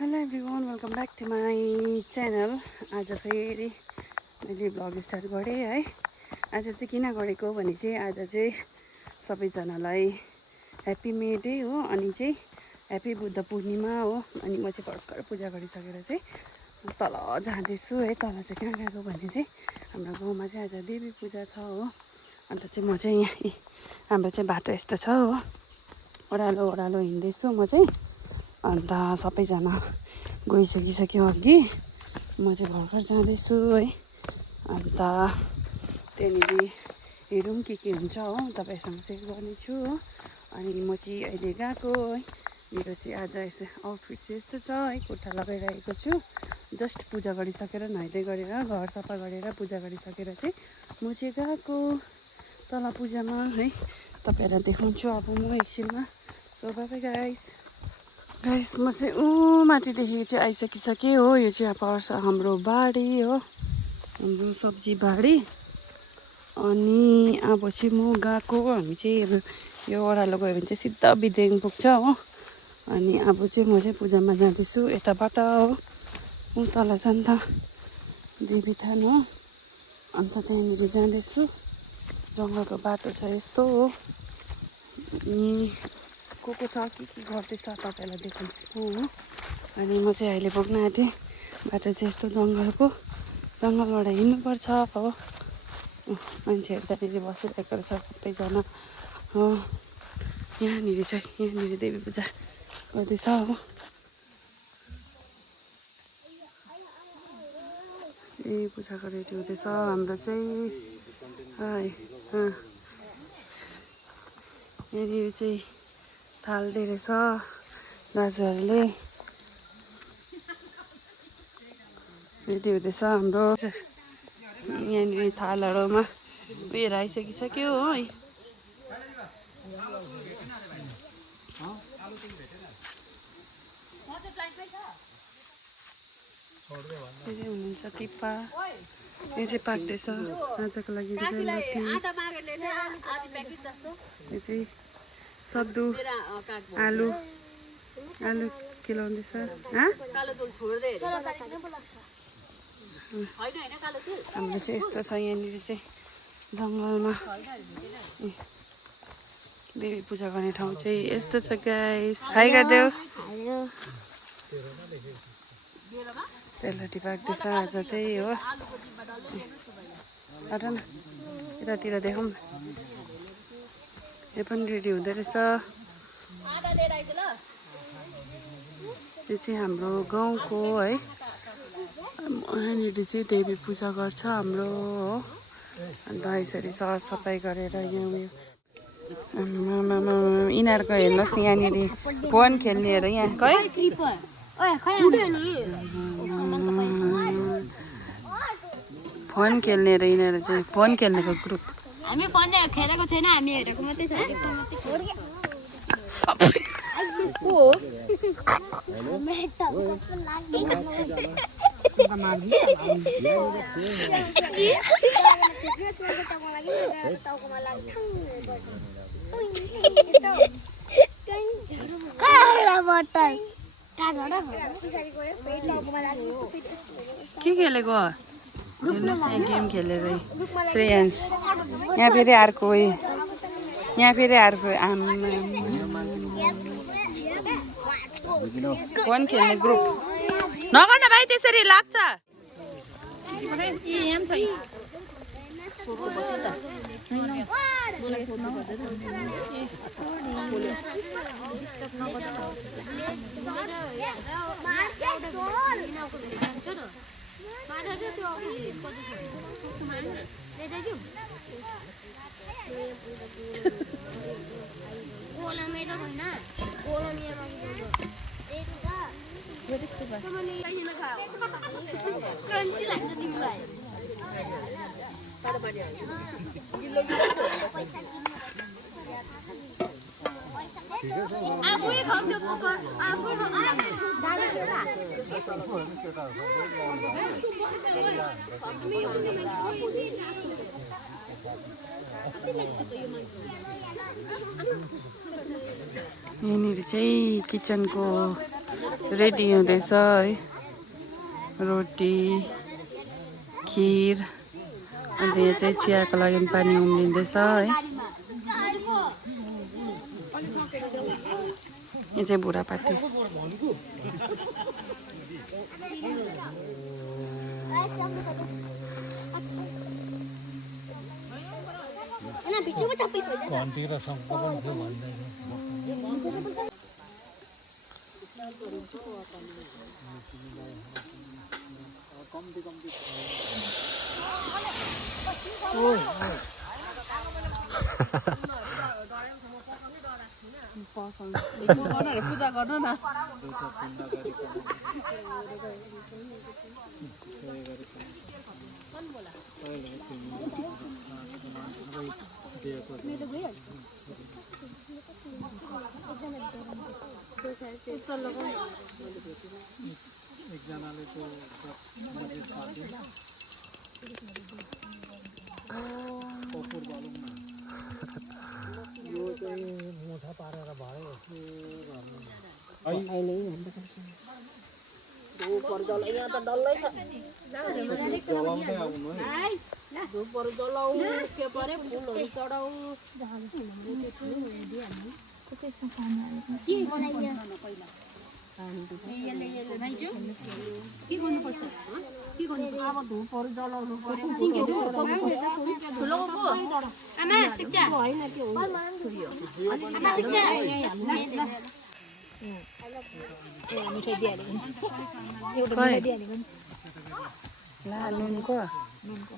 Hello everyone, welcome back to my channel. आज फेरि मैले भ्लग स्टार्ट गरेँ है। आज चाहिँ किन गरेको भने चाहिँ आज चाहिँ सबैजनालाई ह्याप्पी मे डे हो, अनि चाहिँ ह्याप्पी बुद्ध पूर्णिमा हो। अनि म चाहिँ भर्खर पूजा गरिसकेर चाहिँ तल जाँदैछु है। तल चाहिँ कहाँ गएको भने चाहिँ हाम्रो गाउँमा चाहिँ आज देवी पूजा छ हो। अन्त चाहिँ म चाहिँ यहाँ हाम्रो चाहिँ बाटो यस्तो छ हो, ओह्रालो ओह्रालो हिँड्दैछु म चाहिँ। अन्त सबैजना गइसकिसक्यो अघि, म चाहिँ भर्खर जाँदैछु है। अन्त त्यहाँनिर हेरौँ के हुन्छ हो, तपाईँसँग सेयर गर्नेछु हो। अनि म चाहिँ अहिले गएको है। मेरो चाहिँ आज यसो आउटफिट चाहिँ यस्तो छ है, कुर्ता लगाइरहेको छु। जस्ट पूजा गरिसकेर नुहाइधुवाइ गरेर घर सफा गरेर पूजा गरिसकेर चाहिँ म चाहिँ गएको तल पूजामा है। तपाईँहरूलाई देखाउँछु अब म एकछिनमा। So bye guys. म चाहिँ माथिदेखि चाहिँ आइसकिसकेँ हो। यो चाहिँ पर्छ हाम्रो बारी हो, हाम्रो सब्जी बारी। अनि अब चाहिँ म गएको, हामी चाहिँ अब यो ओह्रालो गयो भने चाहिँ सिधा बिदेङ पुग्छ हो। अनि अब चाहिँ म चाहिँ पूजामा जाँदैछु यताबाट हो, ऊ तल छ नि त देवी थान हो। अन्त त्यहाँनिर जाँदैछु, जङ्गलको बाटो छ यस्तो हो। अनि को छ के गर्दैछ तपाईँलाई देखाउनु हो। अनि म चाहिँ अहिले पुग्न आँटेँ। बाटो चाहिँ यस्तो जङ्गलबाट हिँड्नुपर्छ हो। मान्छेहरू त्यहाँनिर बसिरहेको रहेछ सबैजना हो। यहाँनिर देवी पूजा गर्दैछ हो। ए पूजाको रेडी हुँदैछ हाम्रो चाहिँ है। यहाँनिर चाहिँ थाल्दै रहेछ दाजुहरूले, रेडी हुँदैछ हाम्रो। यहाँनिर थालहरूमा उयोहरू आइसकिसक्यो है। हुनुहुन्छ टिप्पा, यो चाहिँ पाक्दैछ आजको लागि। यो चाहिँ सब्दु आलु केलाउँदैछ। हाम्रो चाहिँ यस्तो छ यहाँनिर चाहिँ जङ्गलमा देवी पूजा गर्ने ठाउँ चाहिँ यस्तो छ गाइस। हाई गरिदेऊ। सेलरोटी पाक्दैछ आज चाहिँ हो। हट न यतातिर देखाउँ न, यो पनि रेडी हुँदो रहेछ। यो चाहिँ हाम्रो गाउँको है, यहाँनिर चाहिँ देवी पूजा गर्छ हाम्रो हो। अन्त यसरी सरसफाइ गरेर यहाँ उयो यिनीहरूको हेर्नुहोस्, यहाँनिर फोन खेल्नेहरू यहाँ खै फोन खेल्नेहरू, यिनीहरू चाहिँ फोन खेल्नेको ग्रुप। हामी फोन खेलेको छैन, हामी हेरेको मात्रै छ। के खेलेको हेर्नुहोस्, यहाँ गेम खेलेरै श्रेयांश। यहाँ फेरि अर्को फोन खेल्ने ग्रुप। नगर्न भाइ, त्यसरी लाग्छ। क्रन्ची लाग्छ तिमीलाई। आफै खाऊ त्यो पोकर, आफै खाऊ। यहाँनिर चाहिँ किचनको रेडी हुँदैछ है रोटी खिर अन्त यहाँ चाहिँ चियाको लागि पानी उम्लिँदैछ है यो चाहिँ बुढापाती पूजा गर्नु न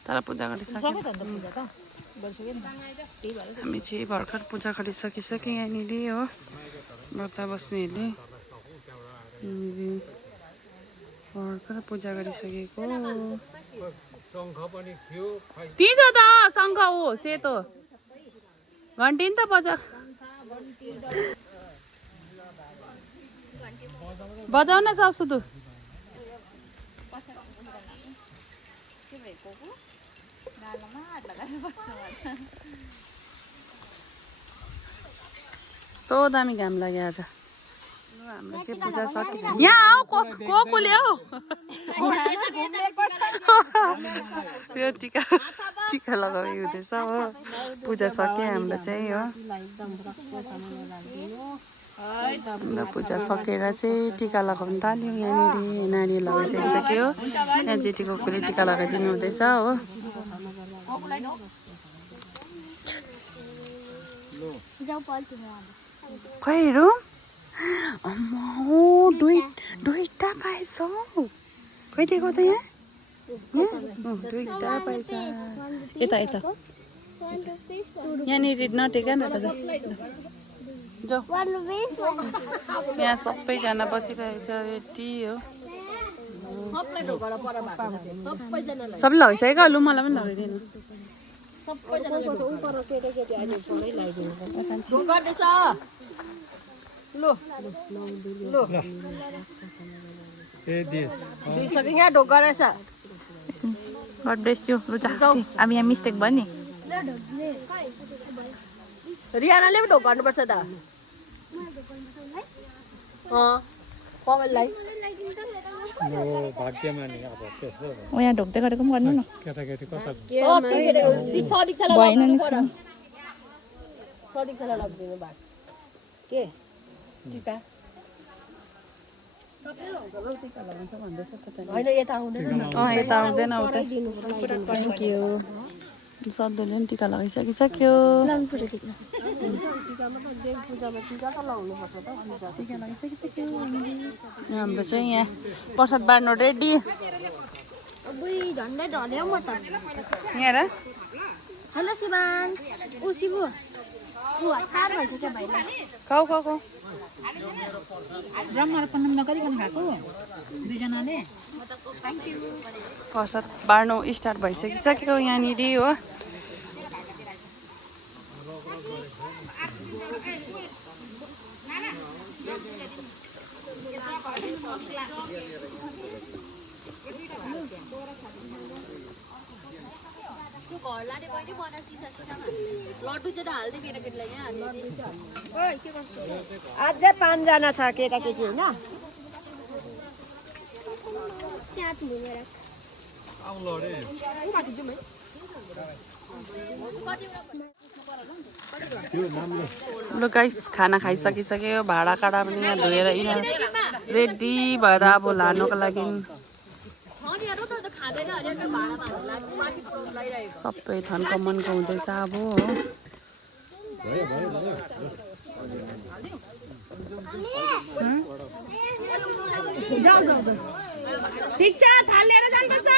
तर पूजा गरिसक्यो हामी चाहिँ भर्खर पूजा गरिसकिसक्यो यहाँनिर हो व्रत बस्नेहरूले भर्खर पूजा गरिसकेको त्यही छ त शङ्ख हो सेतो घन्टी नि त बजा बजाउन सक्छु तँ कस्तो दामी घाम लाग्यो आज हाम्रो चाहिँ पूजा सक्यो यहाँ आऊ कोले हौ यो टिका टिका लगाउने हुँदैछ हो पूजा सक्यो हाम्रो चाहिँ हो हाम्रो पूजा सकेर चाहिँ टिका लगाउनु थाल्यो यहाँनिर नानी लगाइसकिसक्यो यहाँ जेठीको कोले टिका लगाइदिनु हुँदैछ हो खै हेरौँ दुईटा पाएछ खै दिएको त यहाँ दुईटा पाएछ यता यता यहाँनिर नटेका न त यहाँ सबैजना बसिरहेको छ रेडी हो सबले लगाइसकेको लु मलाई पनि लगाइदिनु हामी यहाँ मिस्टेक भयो नि रियानाले पनि ढोक गर्नुपर्छ त यहाँ ढोक्दै गरेको पनि गर्नु न भएन नि यता आउँदैन उतै थ्याङ्क यू सधैँले पनि टिका लगाइसकिसक्यो हाम्रो चाहिँ यहाँ प्रसाद बाँड्नु रेडी यहाँ हेलो शिवान ऊ शिवु हात भइसक्यो भाइलाई खाऊ ब्रह्मार्पण नगरिकन खाएको दुईजनाले प्रसाद बाँड्नु स्टार्ट भइसकिसक्यो यहाँनिर हो अझै 5 जना छ केटाकेटी होइन हात घुमेर ल गाइस खाना खाइसकिसक्यो भाँडा काँडा पनि यहाँ धोएर यहाँ रेडी भएर अब लानुको लागि सबै थन्क मनको हुँदैछ अब हो ठिक छ थाल लिएर जानुपर्छ